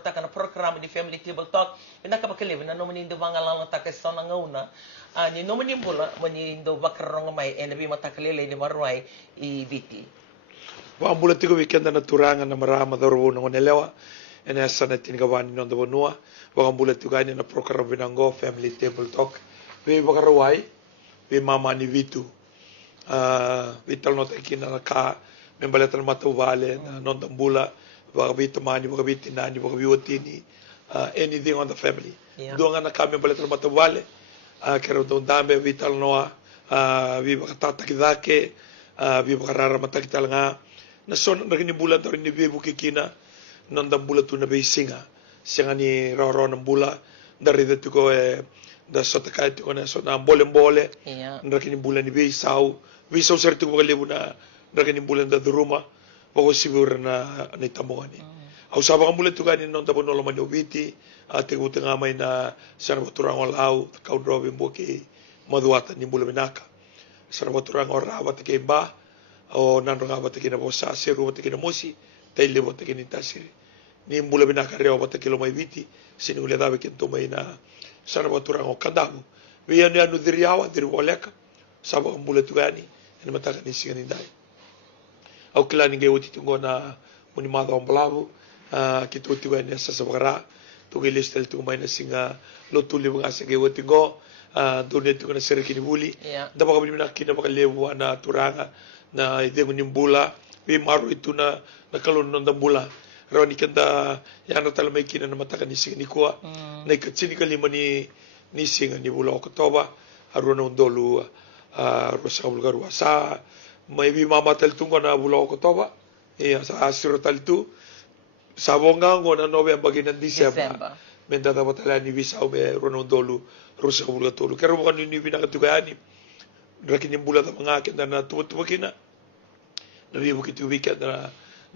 Taka na programa di Family Table Talk. Pinakapakaliw na naman yung mga lang takasa na ngauna. Ni naman yung bula, manindo bakarong may enabi matakalilay ni Marway i-biti. Wa ambula tigo weekend na turangan na marama dorwo ng onelewa. Ena sana tingawan non do bonua. Wa ambula tigo ani na programa binango Family Table Talk. We bakarawai, we mama ni Vitu. Vital not ikina na ka membalatan matawale na non tambula. Wakabit mani, wakabit nani, wakabiwatini, anything on the family. Doon nga na kami pala ng matawale, kaya doon dami, vital noa, vi makatatakidake, vi makararamatakita nga, na son, naginibulan to rin ni Bibu Kikina, non dambulat to na basinga, siya nga ni Roro ng bula, dari dito ko da sotakay ko na so na bole-bole, naginibulan ni Bisaw sir to ko kalibo na naginibulan da duruma, Pako siguro na nitamuhan ni. Au sabang mulat tu kanin non tapon noloman yobiti, ate ko tingamay na sana baturang olaw, kau drobe mboki maduatan ni mula minaka. Sana baturang orawa te ba, o nando nga bate kina bosa, siru bate kina mosi, taile bate kina tasiri. Ni mula minaka reo bate kilo may biti, sinuli dabe kinto may na sana baturang o kandamu. Wiyan ni anu diriawa, diriwaleka, sabang mulat tu kanin, ene mataka ni singanin dai. Au kila ninge uti tungo na muni mado amblavu kita uti wa ni sa sabara tu ge listel tu mai na singa lotu le nga singe uti go done tu na sere kini buli da baka bini kina baka lewu na turanga na ide muni bula bi maru itu na kalon non da bula roni kenda yana tala mai kina na mataka ni singa ni kwa na katsini kalima ni singa ni bula oktoba aruna undolu rosa bulgaru sa may bi mama tel tungo na bulo ko toba sa asiro tal tu sabonga ngo na November ginan December menda da batala ni bisau be ronondolu rusa bulo tolu kero kan ni bina katugani rakini bula da mga kenda na tu kina na bi bukitu weekend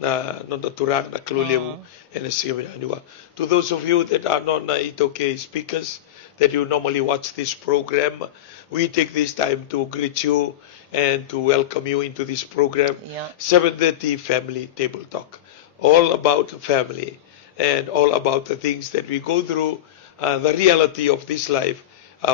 na non da turang na klulimu ene siga ni wa to those of you that are not itoke speakers that you normally watch this program, we take this time to greet you and to welcome you into this program. 7:30 Family Table Talk. All about family and all about the things that we go through, the reality of this life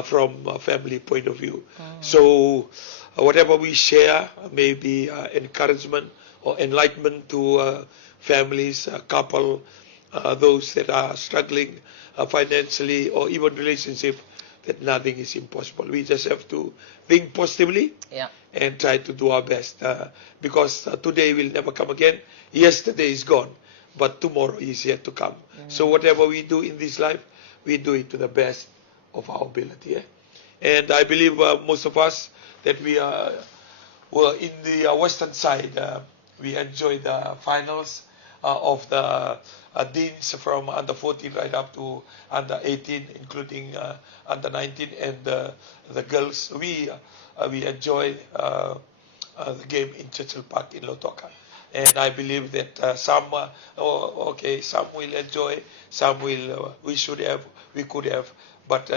from a family point of view. So whatever we share may be encouragement or enlightenment to families, couple, those that are struggling financially or even relationship, that nothing is impossible. We just have to think positively and try to do our best because today will never come again. Yesterday is gone, but tomorrow is yet to come. So whatever we do in this life, we do it to the best of our ability. And I believe most of us that we are in the western side, we enjoy the finals of the deans from under 14 right up to under 18, including under 19, and the girls. We enjoy the game in Churchill Park in Lautoka, and I believe that some will enjoy, some will we could have, but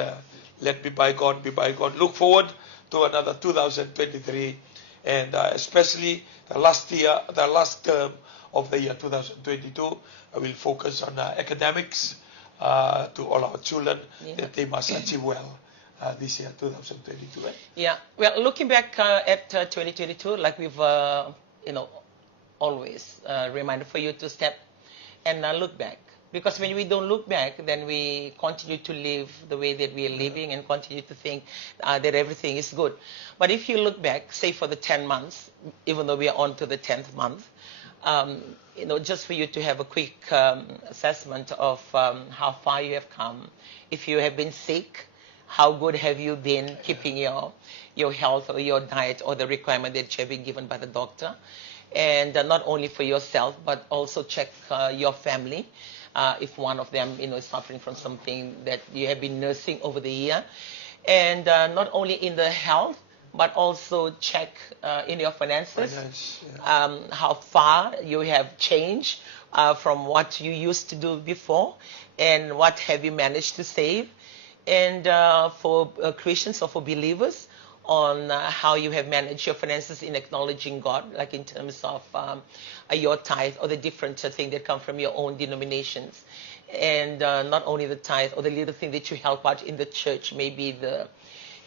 let be bygone, be bygone. Look forward to another 2023, and especially the last term of the year 2022, I will focus on academics to all our children that they must achieve well this year 2022. Well, looking back at 2022, like we've always reminded for you to step and look back, because when we don't look back, then we continue to live the way that we are living and continue to think that everything is good. But if you look back, say for the 10 months, even though we are on to the 10th month, just for you to have a quick assessment of how far you have come. If you have been sick, how good have you been keeping your health or your diet or the requirement that you have been given by the doctor? And not only for yourself, but also check your family. If one of them is suffering from something that you have been nursing over the year. And not only in the health, but also check in your finances, how far you have changed from what you used to do before, and what have you managed to save. And for Christians or for believers, on how you have managed your finances in acknowledging God, like in terms of your tithe or the different things that come from your own denominations. and not only the tithe or the little thing that you help out in the church, maybe the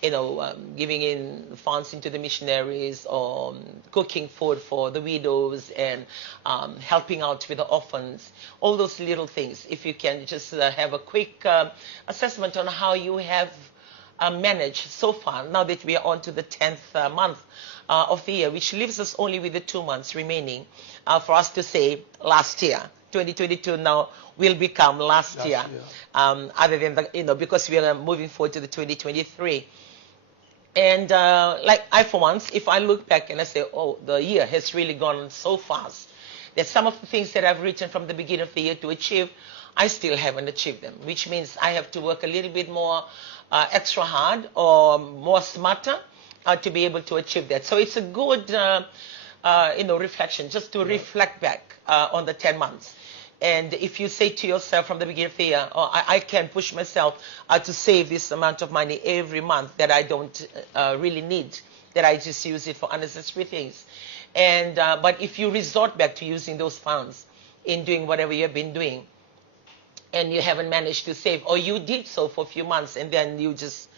giving in funds into the missionaries, or cooking food for the widows, and helping out with the orphans, all those little things. If you can just have a quick assessment on how you have managed so far, now that we are on to the 10th month of the year, which leaves us only with the 2 months remaining for us to say last year. 2022 now will become last year. Other than the, because we are moving forward to the 2023. And like I, for once, if I look back and I say, oh, the year has really gone so fast, that some of the things that I've written from the beginning of the year to achieve, I still haven't achieved them, which means I have to work a little bit more extra hard or more smarter to be able to achieve that. So it's a good, reflection, just to reflect back on the 10 months. And if you say to yourself from the beginning of the year, oh, I can push myself to save this amount of money every month that I don't really need, that I just use it for unnecessary things. And but if you resort back to using those funds in doing whatever you've been doing, and you haven't managed to save, or you did so for a few months and then you just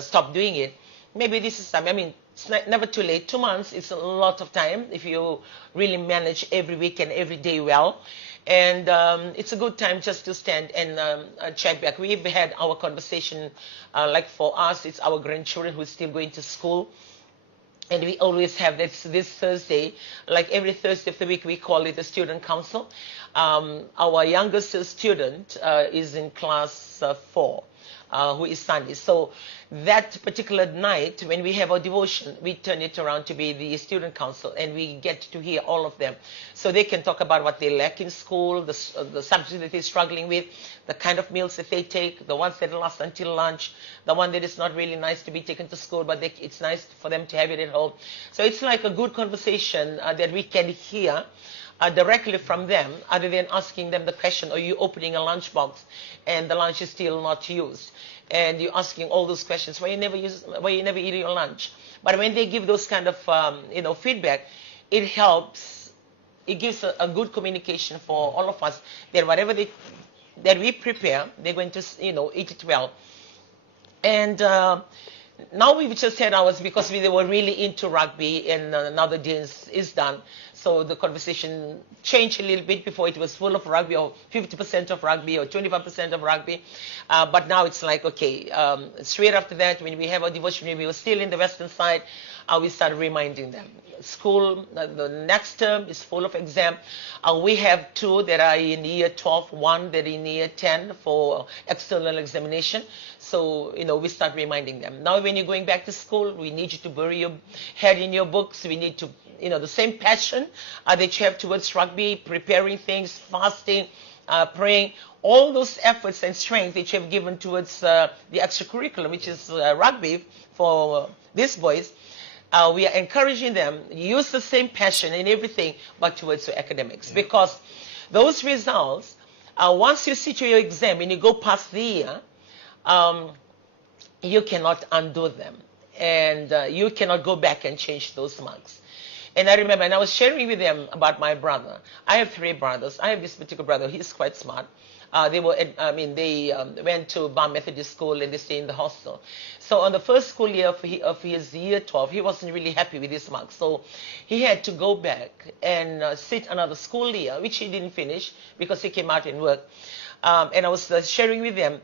stop doing it, maybe this is time. I mean, it's never too late. 2 months is a lot of time if you really manage every week and every day well. And it's a good time just to stand and check back. We've had our conversation, like for us, it's our grandchildren who are still going to school. And we always have this Thursday, like every Thursday of the week, we call it the student council. Our youngest student is in class 4. Who is Sunday. So that particular night, when we have our devotion, we turn it around to be the student council, and we get to hear all of them. So they can talk about what they lack in school, the subjects that they're struggling with, the kind of meals that they take, the ones that last until lunch, the one that is not really nice to be taken to school, but it's nice for them to have it at home. So it's like a good conversation that we can hear directly from them, other than asking them the question, are you opening a lunchbox and the lunch is still not used? And you're asking all those questions, why you never eat your lunch? But when they give those kind of feedback, it helps. It gives a good communication for all of us, that whatever that we prepare, they're going to eat it well. And now we've just had ours because they were really into rugby, and now the dance is done. So the conversation changed a little bit. Before it was full of rugby, or 50% of rugby, or 25% of rugby. But now it's like, okay, straight after that, when we have our devotion, we were still in the western side, we start reminding them. School, the next term is full of exam. We have 2 that are in year 12, 1 that in year 10 for external examination. So, we start reminding them. Now when you're going back to school, we need you to bury your head in your books. We need to, the same passion that you have towards rugby, preparing things, fasting, praying, all those efforts and strength that you have given towards the extracurriculum, which is rugby for these boys. We are encouraging them, use the same passion in everything, but towards your academics. Because those results, once you sit to your exam and you go past the year, you cannot undo them. And you cannot go back and change those marks. And I remember, and I was sharing with them about my brother. I have 3 brothers. I have this particular brother. He's quite smart. They went to Methodist school, and they stay in the hostel. So on the first school year of his year 12, he wasn't really happy with his marks. So he had to go back and sit another school year, which he didn't finish because he came out and worked. And I was sharing with them,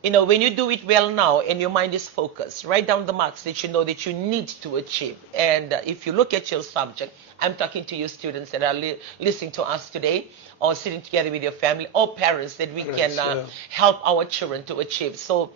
when you do it well now and your mind is focused, write down the marks that you know that you need to achieve. And if you look at your subject, I'm talking to you students that are listening to us today, or sitting together with your family, or parents, that we can help our children to achieve. So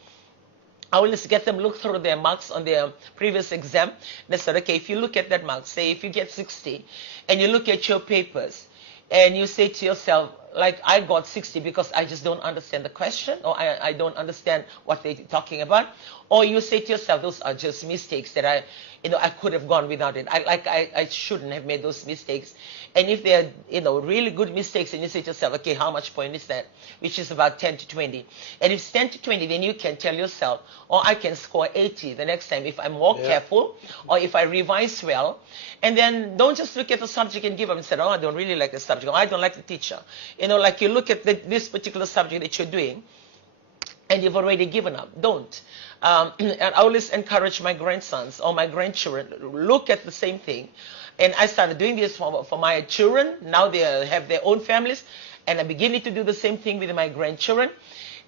I will just get them look through their marks on their previous exam. And I said, okay, if you look at that mark, say if you get 60, and you look at your papers, and you say to yourself, like, I got 60 because I just don't understand the question, or I don't understand what they're talking about. Or you say to yourself, those are just mistakes that I could have gone without it. I shouldn't have made those mistakes. And if they're, really good mistakes, and you say to yourself, okay, how much point is that? Which is about 10 to 20. And if it's 10 to 20, then you can tell yourself, I can score 80 the next time if I'm more careful, or if I revise well. And then don't just look at the subject and give up and say, I don't really like the subject, or I don't like the teacher. like you look at this particular subject that you're doing, and you've already given up. Don't. And I always encourage my grandsons or my grandchildren, look at the same thing. And I started doing this for my children. Now they have their own families. And I'm beginning to do the same thing with my grandchildren.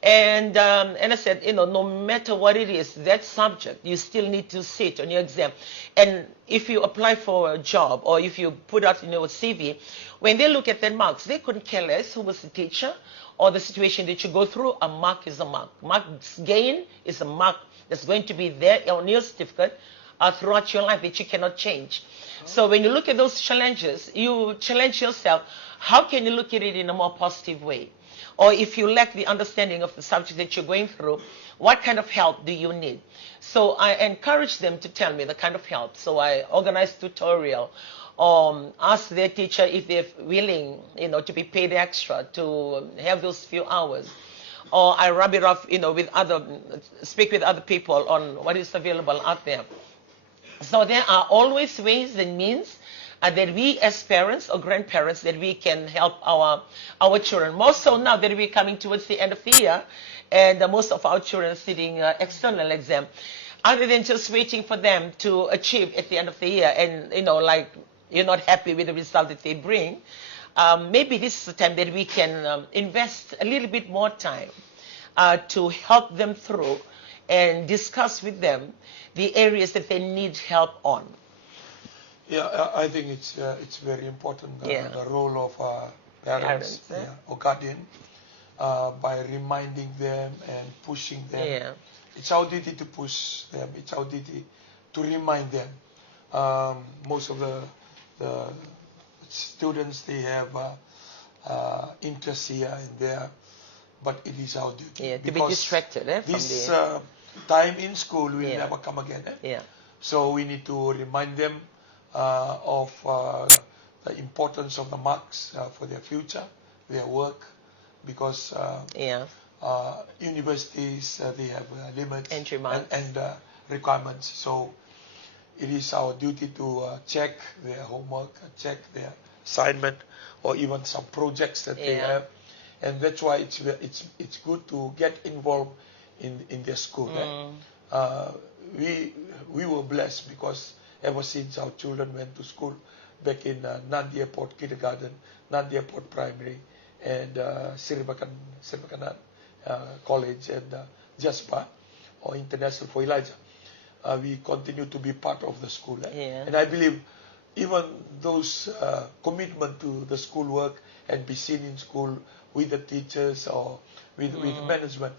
And I said, no matter what it is, that subject, you still need to sit on your exam. And if you apply for a job or if you put out a CV, when they look at that marks, they couldn't care less who was the teacher or the situation that you go through. A mark is a mark. Marks gain is a mark that's going to be there on your certificate throughout your life that you cannot change. So when you look at those challenges, you challenge yourself, how can you look at it in a more positive way? Or if you lack the understanding of the subject that you're going through, what kind of help do you need? So I encourage them to tell me the kind of help. So I organize tutorial, ask their teacher if they're willing, to be paid extra to have those few hours. Or I rub it off, speak with other people on what is available out there. So there are always ways and means that we as parents or grandparents that we can help our children. More so now that we're coming towards the end of the year and most of our children are sitting external exam. Other than just waiting for them to achieve at the end of the year and, like you're not happy with the result that they bring, maybe this is the time that we can invest a little bit more time to help them through and discuss with them the areas that they need help on. Yeah, I think it's very important, the role of parents or guardian, by reminding them and pushing them. Yeah. It's our duty to push them. It's our duty to remind them. Most of the students, they have interest here and there, but it is our duty. Yeah, to be distracted from this time in school will never come again. Yeah. So we need to remind them of the importance of the marks for their future, their work, because universities, they have limits and requirements. So it is our duty to check their homework, check their assignment, or even some projects that they have. And that's why it's good to get involved in their school. We were blessed because ever since our children went to school back in Nandi Airport Kindergarten, Nandi Airport Primary, and Siribakanan College and JASPA, or International for Elijah, we continue to be part of the school. And I believe even those commitment to the school work and be seen in school with the teachers or with management,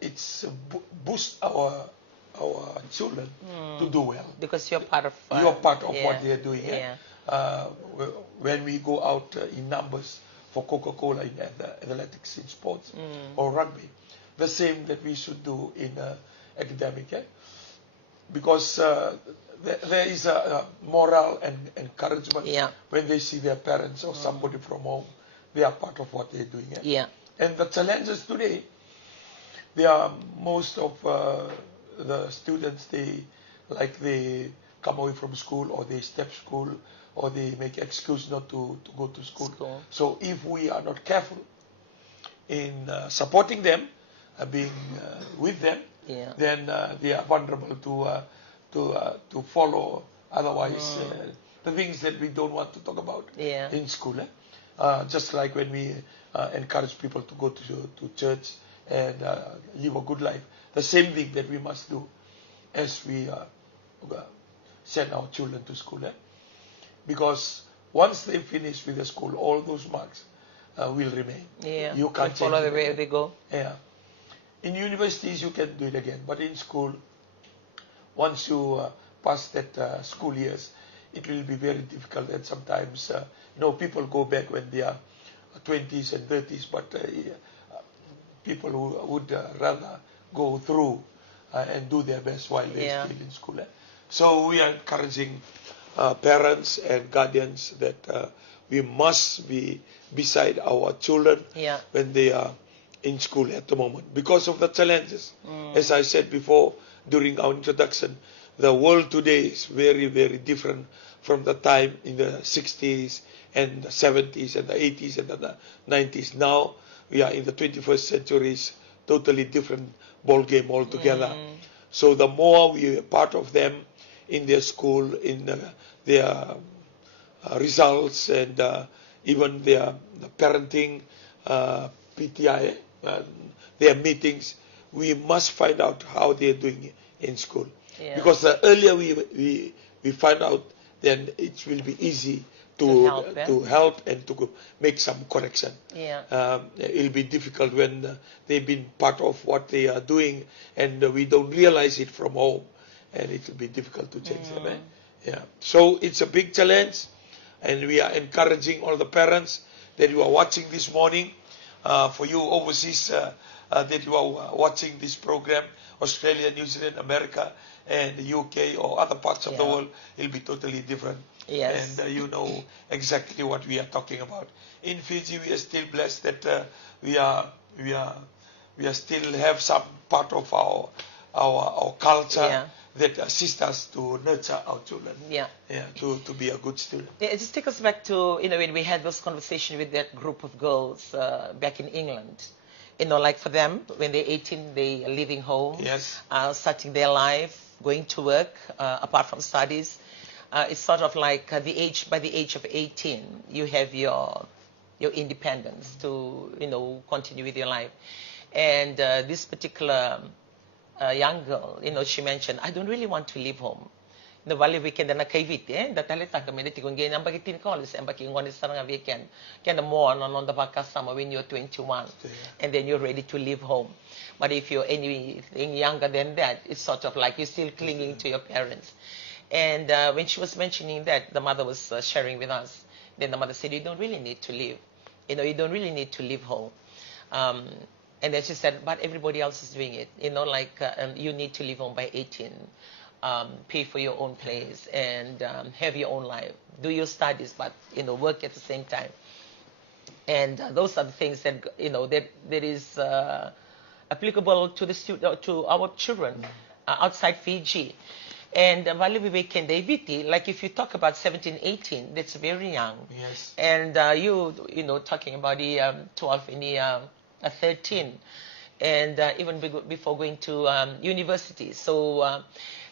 it's boost our children to do well. Because you're part of what they're doing. When we go out in numbers for Coca-Cola in athletics, in sports, or rugby, the same that we should do in academic. Because there is a moral and encouragement when they see their parents or somebody from home, they are part of what they're doing. And the challenges today, they are most of the students, they come away from school, or they step school, or they make excuse not to go to school. So if we are not careful in supporting them, being with them, then they are vulnerable to follow otherwise the things that we don't want to talk about in school. Just like when we encourage people to go to church and live a good life, the same thing that we must do as we send our children to school. Because once they finish with the school, all those marks will remain. You can't follow the way they go. In universities, you can do it again, but in school, once you pass that school years, it will be very difficult. And sometimes, people go back when they are 20s and 30s, but people who would rather go through and do their best while they're still in school. So we are encouraging parents and guardians that we must be beside our children when they are in school at the moment because of the challenges. As I said before during our introduction, the world today is very, very different from the time in the 60s and the 70s and the 80s and the 90s. Now we are in the 21st century, totally different ball game altogether. So the more we are part of them in their school, in their results, and even their parenting, PTI, their meetings, we must find out how they are doing in school. Yeah. Because the earlier we find out, then it will be easy to help and to make some correction. Yeah. It will be difficult when they've been part of what they are doing and we don't realize it from home, and it will be difficult to change them. Yeah. So it's a big challenge, and we are encouraging all the parents that you are watching this morning. For you overseas that you are watching this program, Australia, New Zealand, America, and the UK or other parts of the world, it'll be totally different. Yes. And you know exactly what we are talking about. In Fiji, we are still blessed that we still have some part of our culture that assist us to nurture our children. To be a good student. It just take us back to when we had this conversation with that group of girls back in England. Like for them, when they're 18, they are leaving home, starting their life, going to work, apart from studies. It's sort of like by the age of 18, you have your independence to continue with your life. And this particular young girl, she mentioned, I don't really want to leave home. The valley weekend na kaivite, that talita kami dito kung ganyan bagitin college, and baking on this weekend, can more on the back summer when you're 21, and then you're ready to leave home. But if you're anything younger than that, it's sort of like you're still clinging to your parents. And when she was mentioning that, the mother was sharing with us. Then the mother said, you don't really need to leave. You don't really need to leave home. And then she said, but everybody else is doing it. You need to leave home by 18. Pay for your own place and have your own life. Do your studies, but work at the same time. And those are the things that that is applicable to our children outside Fiji. And Valley Weekend Daviti, like if you talk about 17, 18, that's very young. Yes. And talking about the 12 and the 13, and even before going to university. So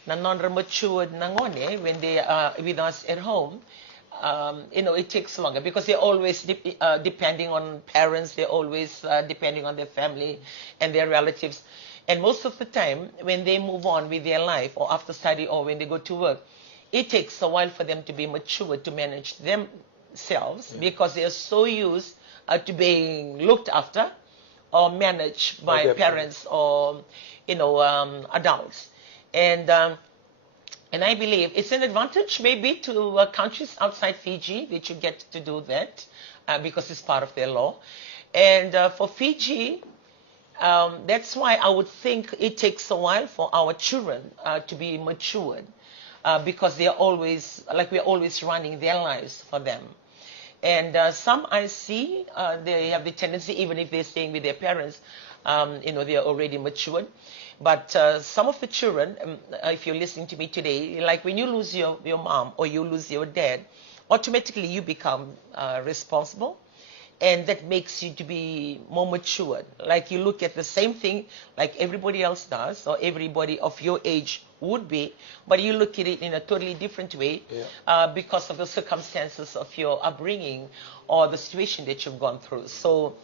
non-matured nangone, when they are with us at home, it takes longer because they're always depending on parents, they're always depending on their family and their relatives. And most of the time, when they move on with their life or after study or when they go to work, it takes a while for them to be mature to manage themselves because they are so used to being looked after or managed by parents or, adults. And I believe it's an advantage maybe to countries outside Fiji that you get to do that because it's part of their law. And for Fiji, that's why I would think it takes a while for our children to be matured because we're always running their lives for them. And some I see, they have the tendency, even if they're staying with their parents, they're already matured. But some of the children, if you're listening to me today, like when you lose your mom or you lose your dad, automatically you become responsible. And that makes you to be more matured. Like you look at the same thing like everybody else does, or everybody of your age would be, but you look at it in a totally different way because of the circumstances of your upbringing or the situation that you've gone through. So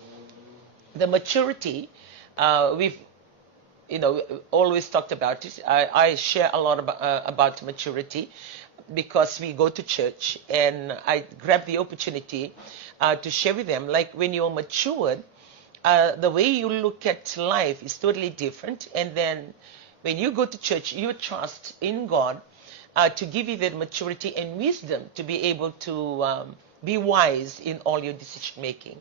the maturity, we've always talked about it. I share a lot about maturity because we go to church, and I grab the opportunity to share with them, like when you're matured, the way you look at life is totally different. And then when you go to church, you trust in God to give you that maturity and wisdom to be able to be wise in all your decision making,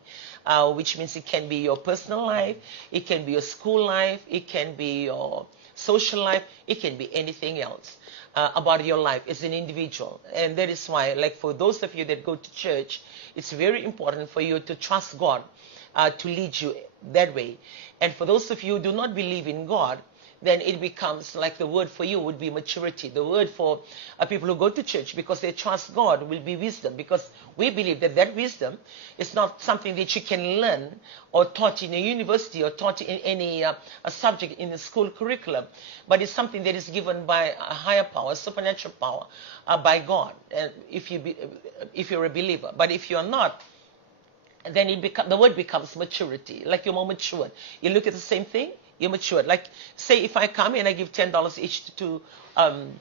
which means it can be your personal life, it can be your school life, it can be your social life, it can be anything else about your life as an individual. And that is why, like for those of you that go to church, it's very important for you to trust God to lead you that way. And for those of you who do not believe in God, then it becomes like the word for you would be maturity. The word for people who go to church because they trust God will be wisdom, because we believe that that wisdom is not something that you can learn or taught in a university or taught in any a subject in the school curriculum, but it's something that is given by a higher power, a supernatural power, by God, if you're a believer. But if you're not, then the word becomes maturity, like you're more matured. You look at the same thing, you're matured. Like, say if I come and I give $10 each to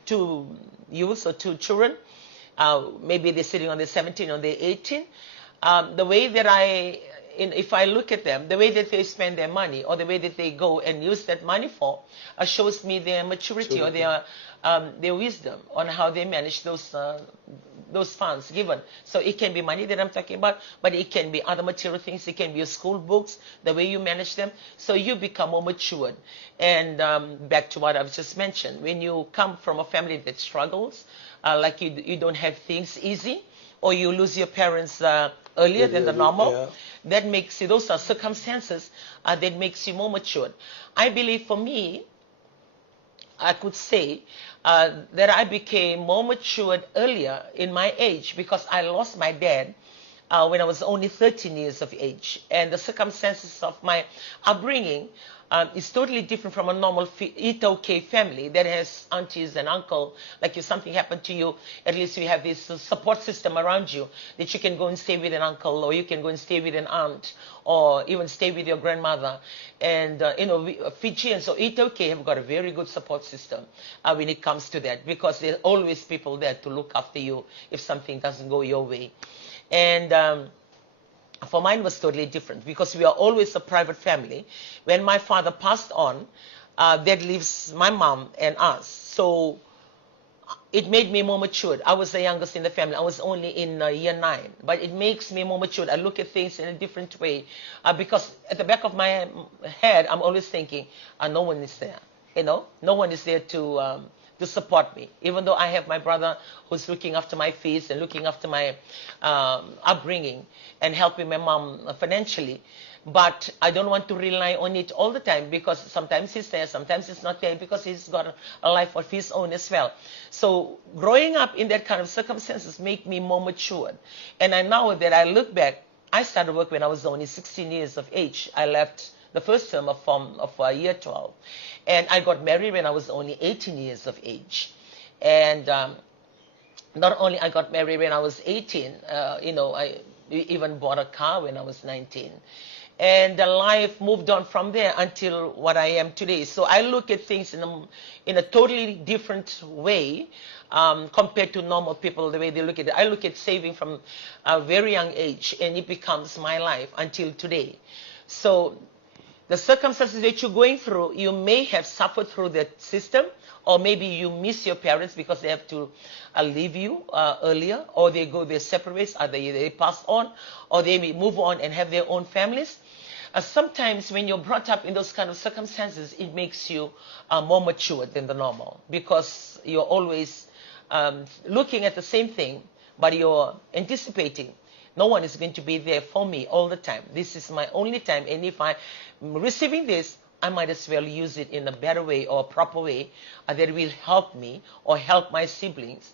two youths or two children, maybe they're sitting on their 17 or their 18, the way that if I look at them, the way that they spend their money or the way that they go and use that money for shows me their maturity or their wisdom on how they manage those funds given. So it can be money that I'm talking about, but it can be other material things. It can be your school books, the way you manage them. So you become more matured. And back to what I've just mentioned, when you come from a family that struggles, like you don't have things easy, or you lose your parents earlier than the normal, that makes you, those are circumstances that makes you more matured. I believe for me, I could say that I became more matured earlier in my age because I lost my dad when I was only 13 years of age. And the circumstances of my upbringing is totally different from a normal Itoke family that has aunties and uncle. Like if something happened to you, at least you have this support system around you that you can go and stay with an uncle, or you can go and stay with an aunt, or even stay with your grandmother. And Fijians or Itoke have got a very good support system when it comes to that, because there are always people there to look after you if something doesn't go your way. And for mine was totally different because we are always a private family. When my father passed on, that leaves my mom and us. So it made me more matured. I was the youngest in the family. I was only in year 9, but it makes me more matured. I look at things in a different way because at the back of my head, I'm always thinking, no one is there. No one is there to support me, even though I have my brother who's looking after my fees and looking after my upbringing and helping my mom financially. But I don't want to rely on it all the time, because sometimes he's there, sometimes he's not there, because he's got a life of his own as well. So growing up in that kind of circumstances make me more matured. And I know that I look back, I started work when I was only 16 years of age. I left the first term of year 12. And I got married when I was only 18 years of age. And not only I got married when I was 18, I even bought a car when I was 19. And the life moved on from there until what I am today. So I look at things in a totally different way compared to normal people, the way they look at it. I look at saving from a very young age, and it becomes my life until today. So the circumstances that you're going through, you may have suffered through that system, or maybe you miss your parents because they have to leave you earlier, or they go their separate ways, either they pass on, or they may move on and have their own families. Sometimes when you're brought up in those kind of circumstances, it makes you more mature than the normal, because you're always looking at the same thing, but you're anticipating. No one is going to be there for me all the time. This is my only time, and if I'm receiving this, I might as well use it in a better way or a proper way that will help me or help my siblings,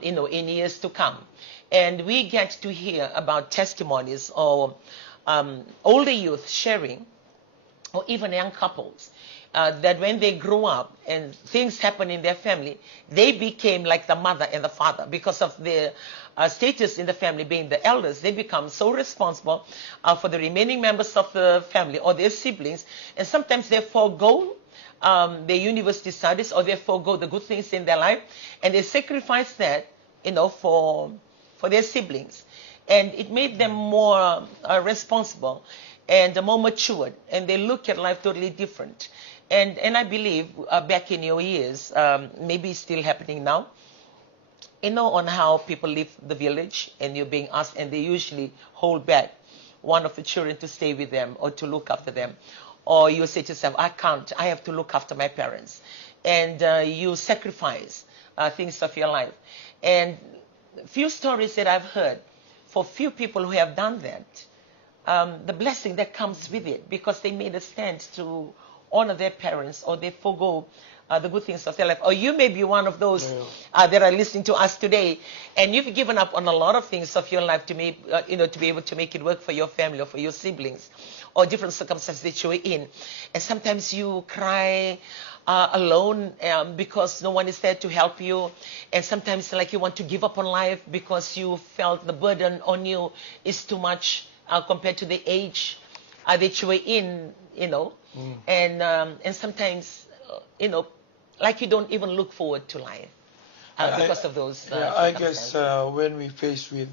in years to come. And we get to hear about testimonies or older youth sharing, or even young couples, that when they grew up and things happened in their family, they became like the mother and the father because of their status in the family, being the elders. They become so responsible for the remaining members of the family or their siblings, and sometimes they forego their university studies, or they forego the good things in their life, and they sacrifice that, for their siblings. And it made them more responsible and more matured, and they look at life totally different. And I believe back in your years, maybe it's still happening now, on how people leave the village and you're being asked, and they usually hold back one of the children to stay with them or to look after them. Or you say to yourself, I can't, I have to look after my parents. And you sacrifice things of your life. And few stories that I've heard, for few people who have done that, the blessing that comes with it, because they made a stand to honor their parents, or they forgo the good things of their life. Or you may be one of those that are listening to us today, and you've given up on a lot of things of your life to make, to be able to make it work for your family or for your siblings, or different circumstances that you're in. And sometimes you cry alone because no one is there to help you, and sometimes like you want to give up on life because you felt the burden on you is too much compared to the age that you were in, and sometimes like you don't even look forward to life because of those I guess when we face with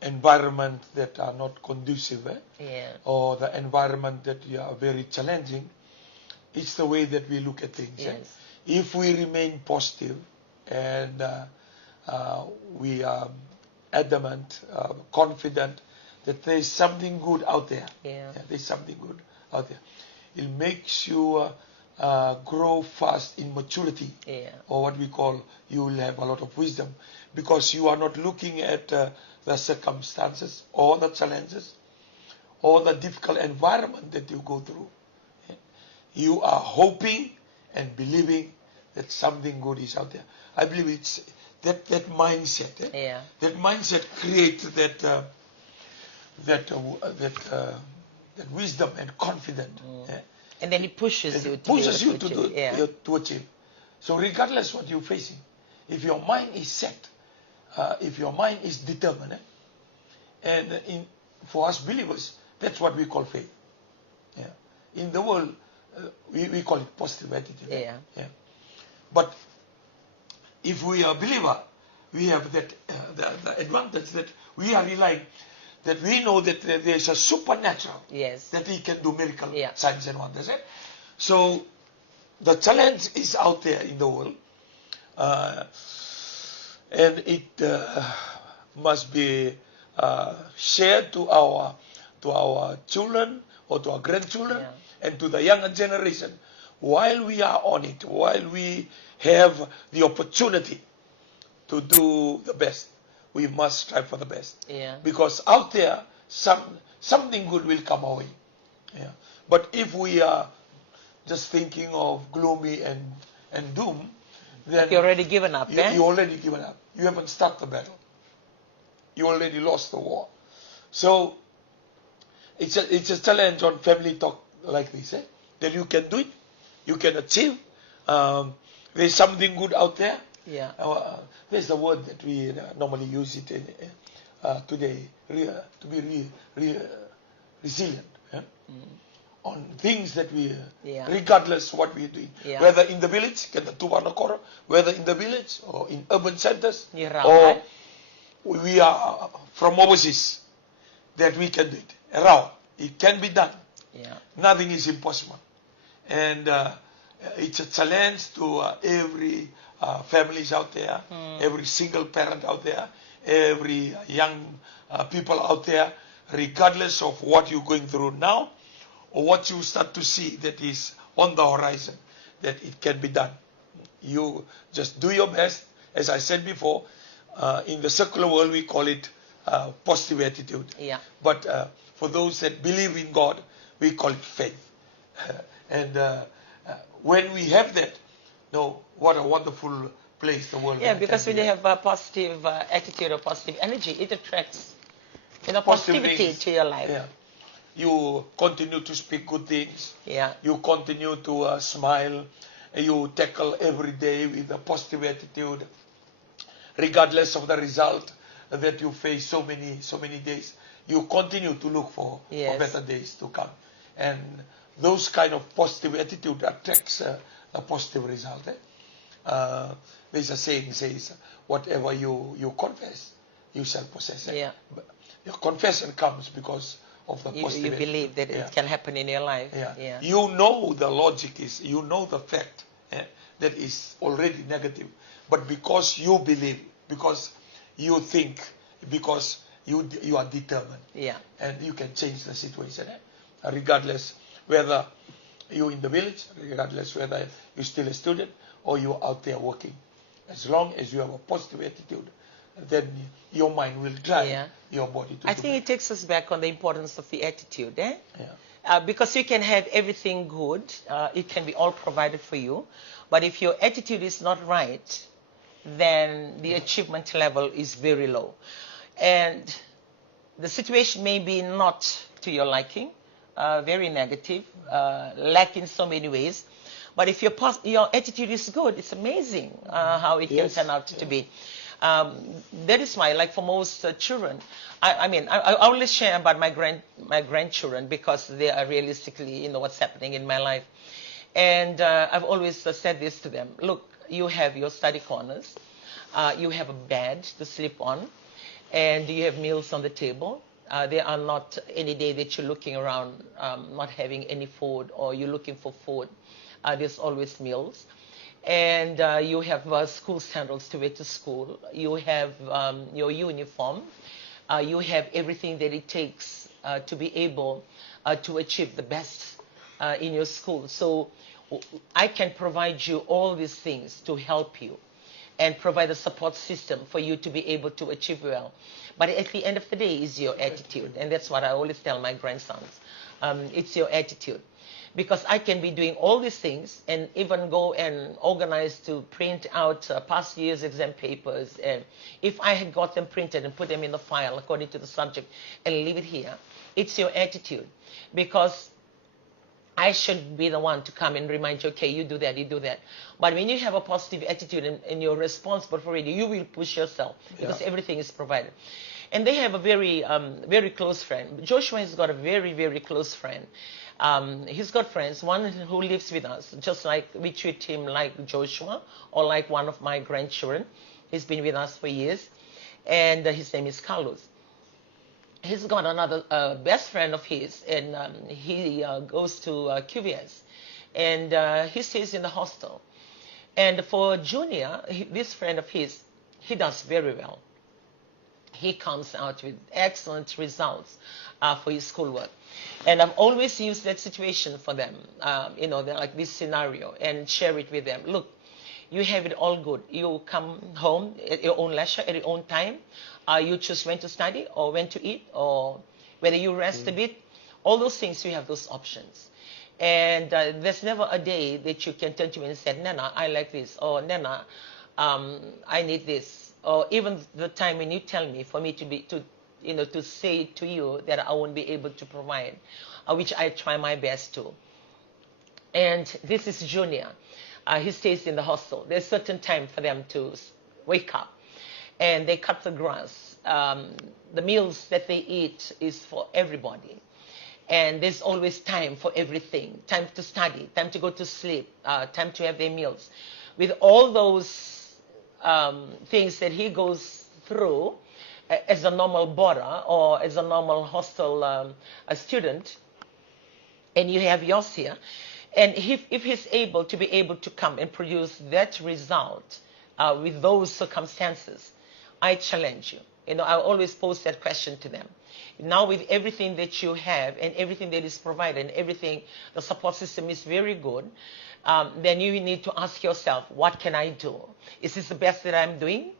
environment that are not conducive, or the environment that are very challenging, it's the way that we look at things. Yes. If we remain positive and we are adamant, confident that there is something good out there. There's something good out there. It makes you grow fast in maturity, or what we call, you will have a lot of wisdom, because you are not looking at the circumstances or the challenges or the difficult environment that you go through. You are hoping and believing that something good is out there. I believe it's that mindset. That mindset creates that wisdom and confidence. And then it pushes you to achieve. So regardless what you're facing, if your mind is set, if your mind is determined, and for us believers, that's what we call faith. In the world, we call it positive attitude. But if we are a believer, we have that the advantage that we are relying, that we know that there is a supernatural, that He can do miracle, signs and wonders. So the challenge is out there in the world, and it must be shared to our children or to our grandchildren and to the younger generation while we are on it, while we have the opportunity to do the best. We must strive for the best. Because out there, something good will come our way. But if we are just thinking of gloomy and doom, then like you're already given up. You already given up. You haven't started the battle. You already lost the war. So it's a challenge on family talk like this, that you can do it, you can achieve. There's something good out there. There's the word that we normally use it today, to be resilient on things that we, regardless what we're doing, whether in the village, whether in the village or in urban centers, or we are from overseas, that we can do it. Around, it can be done. Nothing is impossible, and it's a challenge to every families out there, every single parent out there, every young people out there, regardless of what you're going through now or what you start to see that is on the horizon, that it can be done. You just do your best. As I said before, in the secular world we call it positive attitude. But for those that believe in God, we call it faith. And when we have that, what a wonderful place the world. Because when you have a positive attitude or positive energy, it attracts positivity to your life. You continue to speak good things. You continue to smile. You tackle every day with a positive attitude, regardless of the result that you face so many days. You continue to look for better days to come, and those kind of positive attitude attracts a positive result. There's a saying says, whatever you confess, you shall possess. Your confession comes because of the positive. You believe that it can happen in your life. You know the logic is, you know the fact that is already negative, but because you believe, because you think, because you are determined, and you can change the situation, regardless whether you're in the village, regardless whether you're still a student or you're out there working. As long as you have a positive attitude, then your mind will drive your body to I think it takes us back on the importance of the attitude. Because you can have everything good, it can be all provided for you, but if your attitude is not right, then the achievement level is very low. And the situation may be not to your liking, very negative, lack in so many ways. But if your attitude is good, it's amazing how it can turn out to be. That is why, like for most children, I always share about my grandchildren because they are realistically, what's happening in my life. And I've always said this to them: look, you have your study corners, you have a bed to sleep on, and you have meals on the table. There are not any day that you're looking around not having any food, or you're looking for food. There's always meals. And you have school sandals to wear to school. You have your uniform. You have everything that it takes to be able to achieve the best in your school. So I can provide you all these things to help you and provide a support system for you to be able to achieve well. But at the end of the day, is your attitude. And that's what I always tell my grandsons. It's your attitude. Because I can be doing all these things and even go and organize to print out past year's exam papers. And if I had got them printed and put them in the file according to the subject and leave it here, it's your attitude. Because I should be the one to come and remind you, okay, you do that, you do that. But when you have a positive attitude and you're responsible for it, you will push yourself because everything is provided. And they have a very, very close friend. Joshua has got a very, very close friend. He's got friends, one who lives with us, just like we treat him like Joshua or like one of my grandchildren. He's been with us for years, and his name is Carlos. He's got another best friend of his, and he goes to QVS, and he stays in the hostel. And for Junior, this friend of his, he does very well. He comes out with excellent results for his schoolwork. And I've always used that situation for them, they're like this scenario, and share it with them. Look, you have it all good. You come home at your own leisure, at your own time. You choose when to study or when to eat, or whether you rest a bit. All those things, you have those options. And there's never a day that you can turn to me and say, Nana, I like this, or Nana, I need this. Or even the time when you tell me for me to say to you that I won't be able to provide, which I try my best to. And this is Junior. He stays in the hostel. There's a certain time for them to wake up, and they cut the grass. The meals that they eat is for everybody. And there's always time for everything. Time to study, time to go to sleep, time to have their meals. With all those things that he goes through as a normal boarder or as a normal hostel student, and you have yours here, and if he's able to come and produce that result with those circumstances, I challenge you. I always pose that question to them. Now, with everything that you have and everything that is provided and everything, the support system is very good, then you need to ask yourself, what can I do? Is this the best that I'm doing?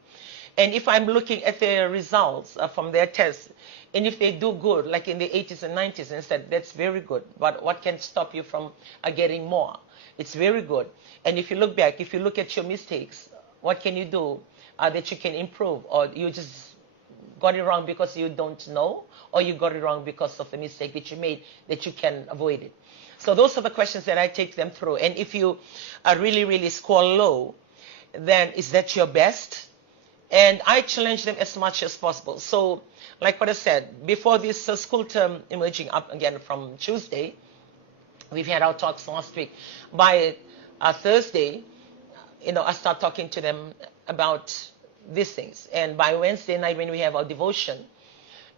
And if I'm looking at their results from their tests, and if they do good, like in the 80s and 90s, and said, that's very good, but what can stop you from getting more? It's very good. And if you look back, if you look at your mistakes, what can you do that you can improve? Or you just got it wrong because you don't know, or you got it wrong because of the mistake that you made that you can avoid it. So those are the questions that I take them through. And if you really, really score low, then is that your best? And I challenge them as much as possible. So, like what I said, before this school term emerging up again from Tuesday, we've had our talks last week. By Thursday, I start talking to them about these things. And by Wednesday night, when we have our devotion,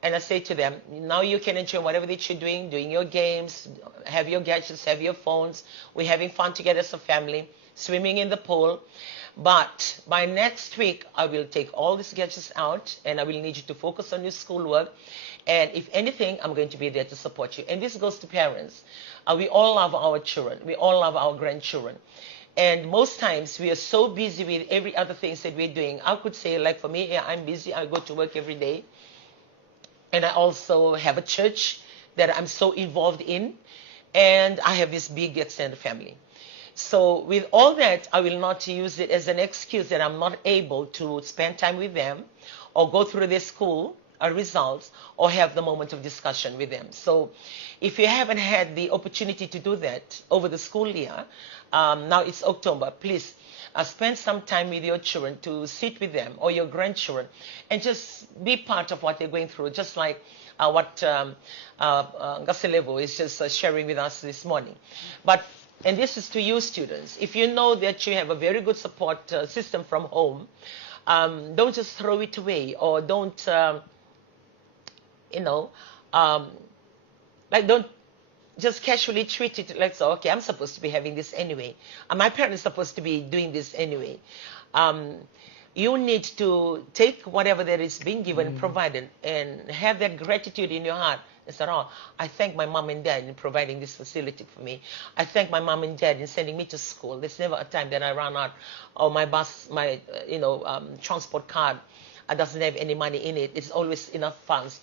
and I say to them, now you can enjoy whatever that you're doing your games, have your gadgets, have your phones. We're having fun together as a family, swimming in the pool. But by next week, I will take all these gadgets out, and I will need you to focus on your schoolwork. And if anything, I'm going to be there to support you. And this goes to parents. We all love our children. We all love our grandchildren. And most times, we are so busy with every other things that we're doing. I could say, like for me, I'm busy. I go to work every day. And I also have a church that I'm so involved in. and I have this big extended family. So with all that, I will not use it as an excuse that I'm not able to spend time with them or go through their school results or have the moment of discussion with them. So if you haven't had the opportunity to do that over the school year, now it's October, please spend some time with your children to sit with them or your grandchildren and just be part of what they're going through, just like what Gaselevo is just sharing with us this morning. And this is to you students. If you know that you have a very good support system from home, don't just throw it away, or don't, don't just casually treat it like, so, okay, I'm supposed to be having this anyway. My parents are supposed to be doing this anyway. You need to take whatever that is being given, provided, and have that gratitude in your heart. I said, oh, I thank my mom and dad in providing this facility for me. I thank my mom and dad in sending me to school. There's never a time that I run out, or my bus, my transport card doesn't have any money in it. It's always enough funds